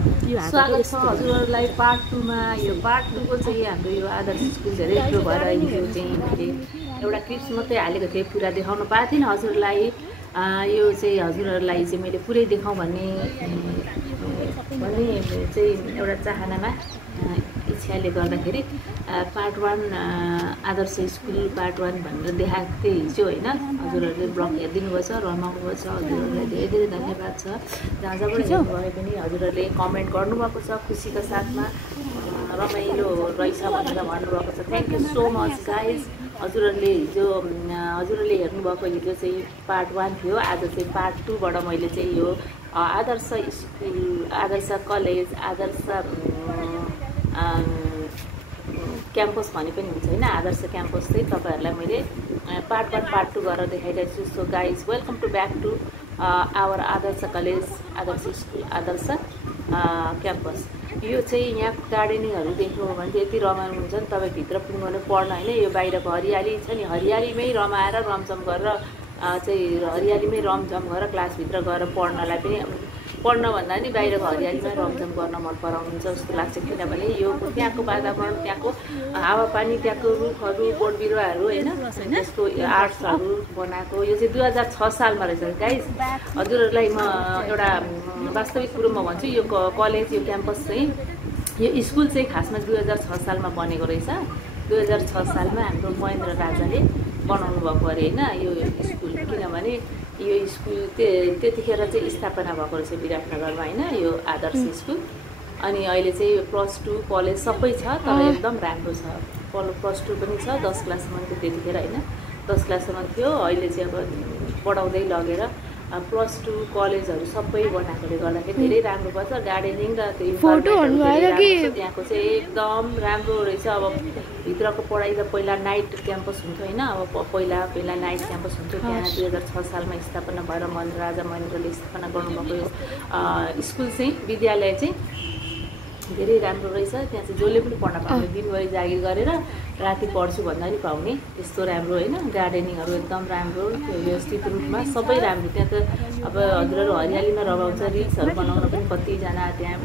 स्वागत छ हजुरहरूलाई पार्ट 2 मा। यो पार्ट 2 को चाहिँ हाम्रो यो आदर्श स्कुल धेरै ठुलो भएर हिजो चाहिँ मैले एउटा क्लिप्स मात्रै हालेको थिएँ, पुरा देखाउन पाएको थिइनँ हजुरहरूलाई। यो चाहिँ हजुरहरूलाई चाहिँ मैले पुरै देखाउँ भन्ने चाहिँ एउटा चाहनामा इच्छाले गर्दाखेरि पार्ट 1 आदर्श स्कुल पार्ट 1 भनेर देखाएको थिएँ हिजो होइन। हजुरहरूले ब्लग हेरिदिनु भएको छ, रमाउनु भएको छ, हजुरहरूलाई धेरै धेरै धन्यवाद छ। जहाँ जहाँबाट हेर्नुभयो पनि हजुरहरूले कमेन्ट गर्नुभएको छ, खुसीका साथमा रमाइलो रहेछ भनेर भन्नुभएको छ। Thank you so much guys. हजुरहरूले हिजो हजुरहरूले हेर्नुभएको हिजो चाहिँ पार्ट 1 थियो, आज चाहिँ पार्ट 2 बाट मैले चाहिँ यो आदर्श स्कुल, आदर्श कलेज, आदर्श क्याम्पस भने पनि हुन्छ होइन, आदर्श क्याम्पस चाहिँ तपाईँहरूलाई मैले पार्ट 1 पार्ट 2 गरेर देखाइरहेको छु। So guys welcome to back to our Adarsh college, Adarsh school, Adarsh campus. यो चाहिँ यहाँ गार्डनिङहरू देख्नुभयो भने चाहिँ यति रमाइलो हुन्छ नि, तपाईँ भित्र पुग्नु पढ्न होइन। यो बाहिरको हरियाली छ नि, हरियालीमै रमाएर रमझम गरेर चाहिँ हरियालीमै रमझम गरेर क्लासभित्र गएर पढ्नलाई पनि पढ्न भन्दा नि बाहिरको हरियालीमै रमझम गर्न मन पराउनुहुन्छ जस्तो लाग्छ। किनभने यो त्यहाँको वातावरण, त्यहाँको हावापानी, त्यहाँको रुखहरू, बोट बिरुवाहरू होइन, त्यसको आर्ट्सहरू बनाएको यो चाहिँ 2006 सालमा रहेछ गाइज। हजुरहरूलाई म एउटा वास्तविक कुरो म भन्छु, यो कलेज, यो क्याम्पस चाहिँ, यो स्कुल चाहिँ खासमा 2006 सालमा बनेको रहेछ। 2006 सालमा हाम्रो महेन्द्र राजाले बनाउनु भएको अरे होइन यो स्कुल। किनभने यो स्कुल त्यतिखेर चाहिँ स्थापना भएको रहेछ विराटनगरमा होइन, यो आदर्श स्कुल। अनि अहिले चाहिँ +2 कलेज सबै छ, तर एकदम राम्रो छ। +2 पनि छ, 10 क्लाससम्मको त्यतिखेर होइन, 10 क्लाससम्म थियो। अहिले चाहिँ अब पढाउँदै लगेर +2 कलेजहरू सबै बनाएकोले गर्दाखेरि धेरै राम्रो पर्छ। गार्डनिङ र त्यहाँको चाहिँ एकदम राम्रो रहेछ। अब भित्रको पढाइ त पहिला नाइट क्याम्पस हुन्थ्यो होइन, अब पहिला नाइट क्याम्पस हुन्थ्यो। त्यहाँ 2006 सालमा स्थापना भएर राजा महेन्द्रले स्थापना गर्नुभएको यो स्कुल चाहिँ, विद्यालय चाहिँ धेरै राम्रो रहेछ। त्यहाँ चाहिँ जसले पनि पढ्न पाउने, दिनभरि जागिर गरेर राति पढ्छु भन्दा पनि पाउने, त्यस्तो राम्रो होइन। गार्डनिङहरू एकदम राम्रो, व्यवस्थित रूपमा सबै राम्रो। त्यहाँ त अब हजुरहरू हरियालीमा रमाउँछ, रिल्सहरू बनाउन पनि कतिजना त्यहाँ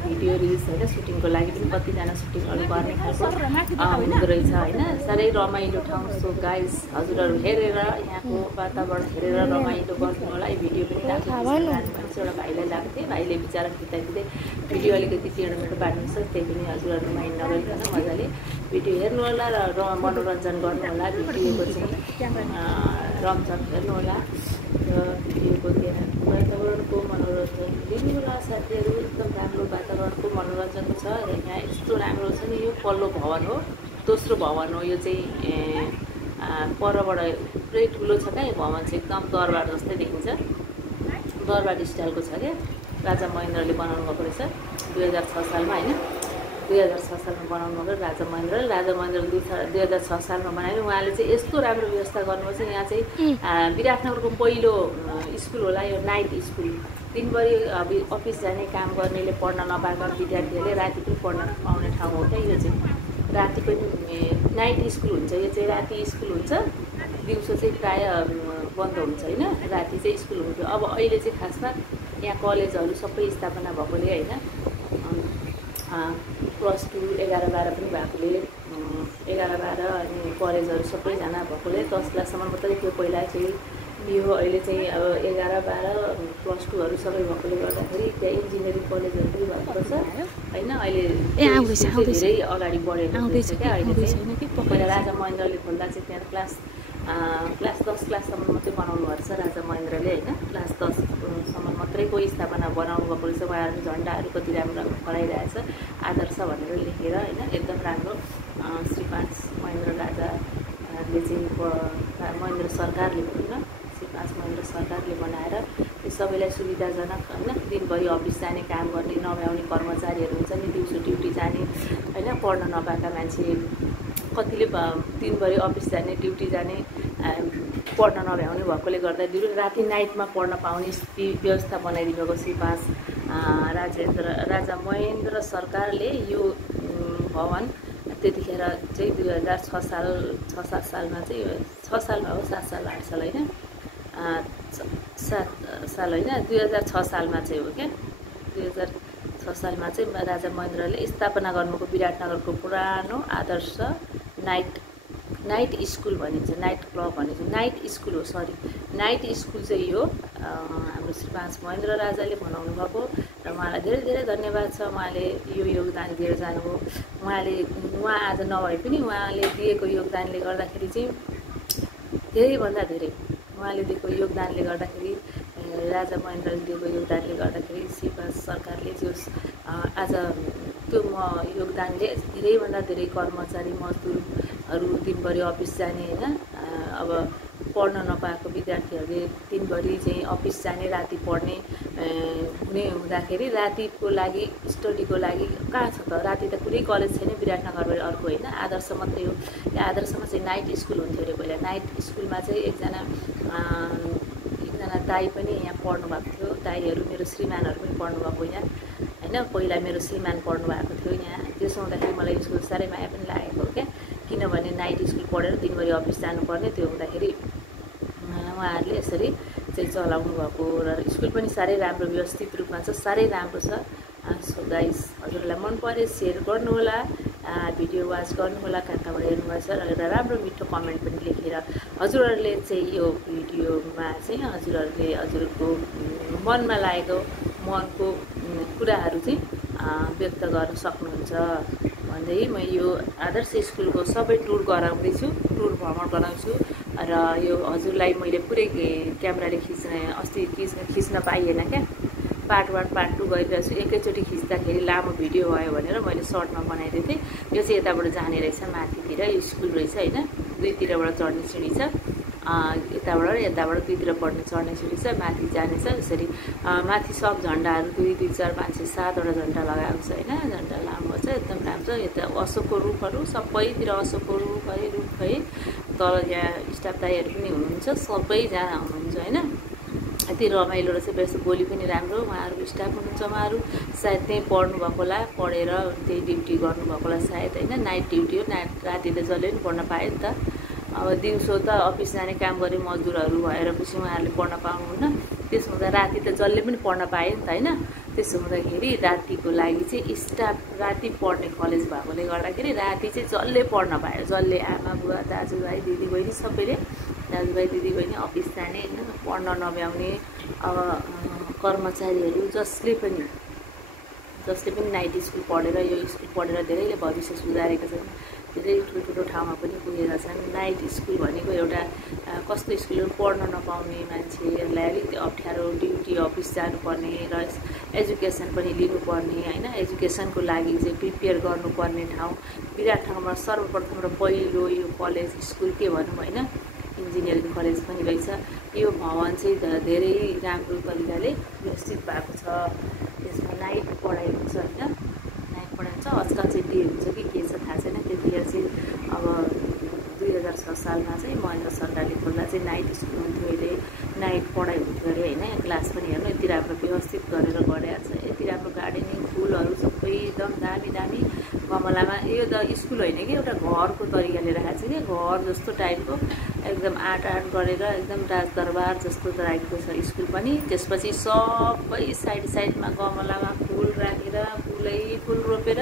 भिडियो रिल्स होइन सुटिङको लागि पनि कतिजना सुटिङहरू गर्ने खालको हुँदो रहेछ होइन। साह्रै रमाइलो ठाउँ। सो गाइस हजुरहरू हेरेर यहाँको वातावरण हेरेर रमाइलो गर्नु होला। यो भिडियो पनि एउटा भाइलाई लगाएको थिएँ, भाइले बिचरा खिच्दै भिडियो अलिकति टेढोमेढो बाँड्नु छ, त्यही पनि हजुरहरू माइन्ड नगरिकन मजाले भिडियो हेर्नु होला र मनोरञ्जन गर्नु होला। भिडियोको चाहिँ रमझम हेर्नु होला र भिडियोको त्यहाँ वातावरणको मनोरञ्जन लिनु होला साथीहरू। एकदम राम्रो वातावरणको मनोरञ्जनको छ र यहाँ यस्तो राम्रो छ नि। यो पल्लो भवन हो, दोस्रो भवन हो। यो चाहिँ परबाट पुरै ठुलो छ क्या यो भवन चाहिँ, एकदम दरबार जस्तै देखिन्छ, दरबार स्टाइलको छ क्या। राजा महेन्द्रले बनाउनु भएको रहेछ 2006 सालमा होइन, 2006 सालमा बनाउनु भएको राजा महेन्द्रले 2006 सालमा बनायो। उहाँले चाहिँ यस्तो राम्रो व्यवस्था गर्नुपर्छ। यहाँ चाहिँ विराटनगरको पहिलो स्कुल होला यो, नाइट स्कुल। दिनभरि अफिस जाने काम गर्नेले पढ्न नपाएको विद्यार्थीहरूले राति पनि पढ्न पाउने ठाउँ हो क्या यो चाहिँ। राति पनि नाइट स्कुल हुन्छ, यो चाहिँ राति स्कुल हुन्छ, दिउँसो चाहिँ प्रायः बन्द हुन्छ होइन, राति चाहिँ स्कुल हुन्थ्यो। अब अहिले चाहिँ खासमा यहाँ कलेजहरू सबै स्थापना भएकोले होइन, +2, 11, 12 पनि भएकोले, 11, 12 अनि कलेजहरू सबैजना भएकोले 10 क्लाससम्म मात्रै थियो पहिला चाहिँ यो। अहिले चाहिँ अब 11, 12 +2हरू सबै भएकोले गर्दाखेरि त्यहाँ इन्जिनियरिङ कलेजहरू पनि भएको छ होइन। अहिले धेरै अगाडि बढेको छ क्या अहिले चाहिँ। पहिला राजा महेन्द्रले खोल्दा चाहिँ त्यहाँ क्लास 10 क्लाससम्म मात्रै बनाउनु भएको छ राजा महेन्द्रले होइन, क्लास 10सम्म मात्रैको स्थापना बनाउनु भएको रहेछ। उहाँहरू झन्डाहरू कति राम्रो फहराइरहेछ आदर्श भनेर लेखेर होइन, एकदम राम्रो। श्री 5 महेन्द्र राजाले चाहिँ महेन्द्र सरकारले भनौँ न, श्री 5 महेन्द्र सरकारले बनाएर त्यो सबैलाई सुविधाजनक होइन। दिनभरि अफिस जाने, काम गर्ने, नभ्याउने कर्मचारीहरू हुन्छ नि, दिउँसो ड्युटी जाने होइन, पढ्न नपाएका मान्छे कतिले दिनभरि अफिस जाने, ड्युटी जाने, पढ्न नभ्याउने भएकोले गर्दा राति नाइटमा पढ्न पाउने व्यवस्था बनाइदिनु भएको श्री 5 राजा महेन्द्र सरकारले यो भवन त्यतिखेर चाहिँ 2006 साल 6-7 सालमा चाहिँ 6 सालमा हो, 7 साल 8 साल होइन, 7 साल होइन, 2006 सालमा चाहिँ हो क्या, 2006 सालमा चाहिँ राजा महेन्द्रले स्थापना गर्नुभएको विराटनगरको पुरानो आदर्श नाइट स्कुल भनिन्छ, नाइट क्लब भनिन्छ, नाइट स्कुल हो, सरी नाइट स्कुल चाहिँ यो हाम्रो श्री 5 महेन्द्र राजाले बनाउनु भएको र उहाँलाई धेरै धेरै धन्यवाद छ। उहाँले यो योगदान दिएर जानुभयो। उहाँ आज नभए पनि उहाँले दिएको योगदानले गर्दाखेरि चाहिँ धेरैभन्दा धेरै उहाँले दिएको योगदानले गर्दाखेरि राजा महेन्द्रले दिएको योगदानले गर्दाखेरि श्री 5 सरकारले जो आज त्यो योगदानले धेरैभन्दा धेरै कर्मचारी मजदुरहरू दिनभरि अफिस जाने होइन, अब पढ्न नपाएको विद्यार्थीहरूले दिनभरि चाहिँ अफिस जाने, राति पढ्ने हुने हुँदाखेरि रातिको लागि स्टडीको लागि कहाँ छ त, राति त कुनै कलेज छैन विराटनगरबाट अर्को होइन, आदर्श मात्रै हो। यहाँ आदर्शमा चाहिँ नाइट स्कुल हुन्थ्यो अरे पहिला। नाइट स्कुलमा चाहिँ एकजना दाई पनि यहाँ पढ्नु भएको थियो। दाईहरू मेरो श्रीमानहरू पनि पढ्नु भएको यहाँ होइन, पहिला मेरो श्रीमान पढ्नु भएको थियो यहाँ। त्यसो हुँदाखेरि मलाई स्कुल साह्रै माया पनि लागेको हो क्या, किनभने नाइट स्कुल पढेर दिनभरि अफिस जानुपर्ने, त्यो हुँदाखेरि उहाँहरूले यसरी चाहिँ चलाउनु भएको र स्कुल पनि साह्रै राम्रो व्यवस्थित रूपमा छ, साह्रै राम्रो छ। सो गाइस, हजुरलाई मन पऱ्यो सेयर गर्नुहोला, भिडियो वाच गर्नुहोला, कहाँ कहाँबाट हेर्नुभएछ र एउटा राम्रो मिठो कमेन्ट पनि लेखेर हजुरहरूले चाहिँ यो भिडियोमा चाहिँ हजुरहरूले हजुरको मनमा लागेको मनको कुराहरू चाहिँ व्यक्त गर्न सक्नुहुन्छ भन्दै मैले यो आदर्श स्कुलको सबै टुर गराउँदैछु, टुर भ्रमण गराउँछु र यो हजुरलाई मैले पुरै क्यामेराले अस्ति खिच्न पाइएन क्या, पार्ट 1 पार्ट 2 गरिरहेको छु। एकैचोटि खिच्दाखेरि लामो भिडियो भयो भनेर मैले सर्टमा बनाइदिएको थिएँ। यो चाहिँ यताबाट जाने रहेछ, माथितिर स्कुल रहेछ होइन, दुईतिरबाट चढ्ने सिँढी छ, यताबाट दुईतिर पढ्ने चढ्ने सिँढी छ, माथि जानेछ। यसरी माथि सब झन्डाहरू 2, 2, 4, 5, 6, 7वटा झन्डा लगाएको छ होइन, झन्डा लामो छ, एकदम राम्रो। यता अशोकको रुखहरू सबैतिर अशोकको रुख है, तल यहाँ स्टाफ दाईहरू पनि हुनुहुन्छ, सबैजना हुनुहुन्छ होइन। यति रमाइलो रहेछ, बेस बोली पनि राम्रो, उहाँहरूको स्टाफ हुनुहुन्छ, उहाँहरू सायद त्यहीँ पढ्नुभएको होला, पढेर त्यही ड्युटी गर्नुभएको होला सायद होइन, नाइट ड्युटी हो, राति त जसले पनि पढ्न पायो नि त। अब दिउँसो त अफिस जाने काम गर्ने मजदुरहरू भएर पछि उहाँहरूले पढ्न पाउनुहुन्न, त्यसो हुँदा राति त जसले पनि पढ्न पायो नि त होइन। त्यसो हुँदाखेरि रातिको लागि चाहिँ स्टाफ राति पढ्ने कलेज भएकोले गर्दाखेरि राति चाहिँ जसले पढ्न पायो, जसले आमा बुवा दाजुभाइ दिदीबहिनी सबैले, दाजुभाइ दिदीबहिनी अफिस जाने होइन, पढ्न नभ्याउने अब कर्मचारीहरू जसले पनि नाइट स्कुल पढेर यो स्कुल पढेर धेरैले भविष्य सुधारेका छन्, धेरै ठुल्ठुलो ठाउँमा पनि पुगेका छन्। नाइट स्कुल भनेको एउटा कस्तो स्कुल हो, पढ्न नपाउने मान्छेहरूलाई अलिकति अप्ठ्यारो, ड्युटी अफिस जानुपर्ने र एजुकेसन पनि लिनुपर्ने होइन, एजुकेसनको लागि चाहिँ प्रिपेयर गर्नुपर्ने ठाउँ। विराटनगरमा सर्वप्रथम र पहिलो यो कलेज स्कुल के भनौँ होइन, इन्जिनियरिङ कलेज पनि रहेछ। यो भवन चाहिँ धेरै राम्रो तरिकाले व्यवस्थित भएको छ, त्यसमा नाइट पढाइ हुन्छ होइन, नाइट पढाइ हुन्छ। आजकल चाहिँ डे हुन्छ कि के छ थाहा छैन, त्यतिखेर चाहिँ अब 2006 सालमा चाहिँ महेन्द्र सरकारले खोल्दा चाहिँ नाइट स्कुल हुन्थ्यो, अहिले नाइट पढाइ हुन्थ्यो अरे होइन। क्लास पनि हेर्नु यति राम्रो व्यवस्थित गरेर गरेको छ, यति राम्रो गार्डनिङ फुलहरू सबै एकदम दामी दामी गमलामा। यो त स्कुल होइन कि एउटा घरको तरिकाले राखेको छ कि, घर जस्तो टाइपको एकदम आर्ट गरेर एकदम राजदरबार जस्तो टाइपको छ स्कुल पनि। त्यसपछि सबै साइडमा गमलामा फुल राखेर फुल रोपेर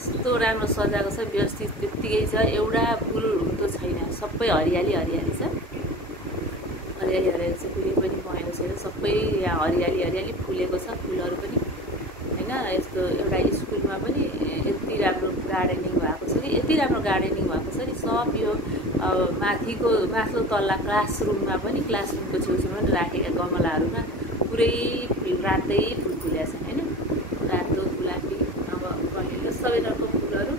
यस्तो राम्रो सजाएको छ, व्यवस्थित त्यत्तिकै छ, एउटा फुल हुँदो छैन, सबै हरियाली छ, हरियाली छ, कुनै पनि पहेँलो छैन, सबै यहाँ हरियाली फुलेको छ, फुलहरू पनि होइन। यस्तो एउटा स्कुलमा पनि यति राम्रो गार्डनिङ भएको छ कि, यति राम्रो गार्डनिङ भएको छ नि, सब यो माथिल्लो तल्ला क्लासरुममा पनि, क्लासरुमको छेउछेउमा पनि राखेका गमलाहरूमा पुरै रातै फुल फुलेका छन् होइन, रातो गुलाबी अब कलिलो सबै रङको फुलहरू,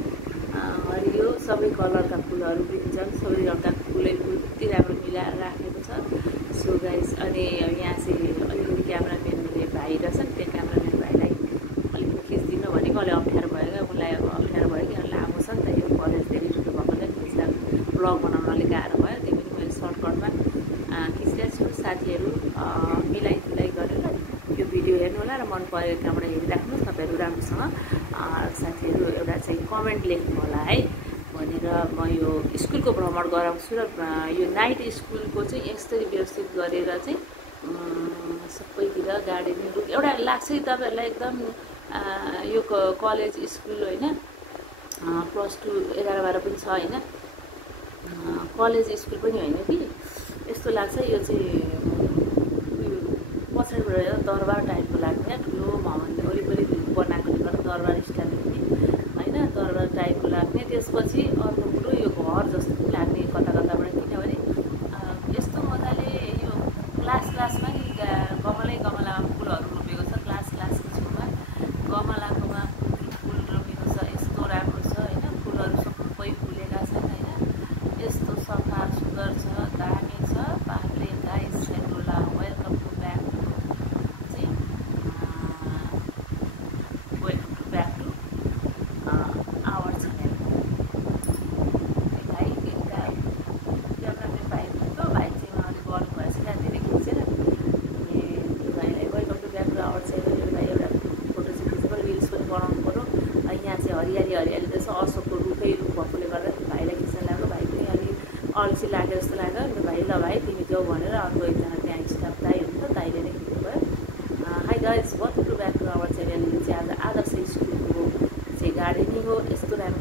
हरियो सबै कलरका फुलहरू दिन्छन्, सबै रङका फुल यति राम्रो मिलाएर राखेको छ। सो गाइस, अनि यहाँ चाहिँ अलिकति क्यामराम्यानले भाइ रहेछन्, त्यो क्यामराम्यान भाइलाई अलिकति खिचिदिनु भनेको अलि अप्ठ्यारो भयो क्या, उसलाई अब अप्ठ्यारो भयो कि लामो छ नि त यो कलेज, धेरै ठुलो भएकोले खिच्दा ब्लग बनाउन अलिक गाह्रो भयो, त्यही पनि मैले सर्टकटमा खिचिरहेको छु। साथीहरू मिलाइ गरेर यो भिडियो हेर्नु होला र मन पऱ्यो त्यहाँबाट हेरिराख्नुहोस् तपाईँहरू राम्रोसँग। साथीहरू एउटा चाहिँ कमेन्ट लेख्नु होला है भनेर म यो स्कुलको भ्रमण गराउँछु र यो नाइट स्कुलको चाहिँ यसरी व्यवस्थित गरेर चाहिँ सबैतिर गार्डनिङ एउटा लाग्छ कि तपाईँहरूलाई एकदम यो कलेज स्कुल होइन, +2 11-12 पनि छ होइन, कलेज स्कुल पनि होइन कि यस्तो लाग्छ। यो चाहिँ पछाडिबाट दरबार टाइपको लाग्ने, ठुलो भवन वरिपरि बनाएकोले गर्दा दरबार स्टाइल होइन, दरबार टाइपको लाग्ने। त्यसपछि अर्को कुरो यो घर जस्तो पनि लाग्ने कता कताबाट, किनभने यस्तो मजाले यो क्लासमा नि गमलामा फुलहरू रोपेको छ। क्लासको छेउमा गमलाकोमा फुल रोपेको छ, यस्तो राम्रो छ होइन, फुलहरू सबै फुलेका छन् होइन, यस्तो सफा सुन्दर छ, दामी छ। पार्कले गाइस हेर्नुला welcome to back to our channel. भाइ क्यामेराम्यान भाइ भएको भाइ चाहिँ उहाँले गर्नुभएछ क्या, धेरै खिचेर भाइलाई welcome to back to our channel. भाइ एउटा फोटो चाहिँ खिच्नु पऱ्यो, रिल्स पनि बनाउनु पऱ्यो। यहाँ चाहिँ हरियाली रहेछ, अशोकको रुखै रुख भएकोले गर्दा भाइलाई खिच्न लाग्यो। भाइ पनि अलिक अल्छी लाग्यो जस्तो लाग्यो। अन्त भाइ ल भाइ तिमी जाऊ भनेर अर्को एकजना त्यहाँ स्टाफ दाइ हुन्छ, दाइले नै खिच्नुभयो। Hi guys welcome to back to our channel. यो चाहिँ आज आदर्श स्कुलको चाहिँ गार्डनिङ हो। यस्तो राम्रो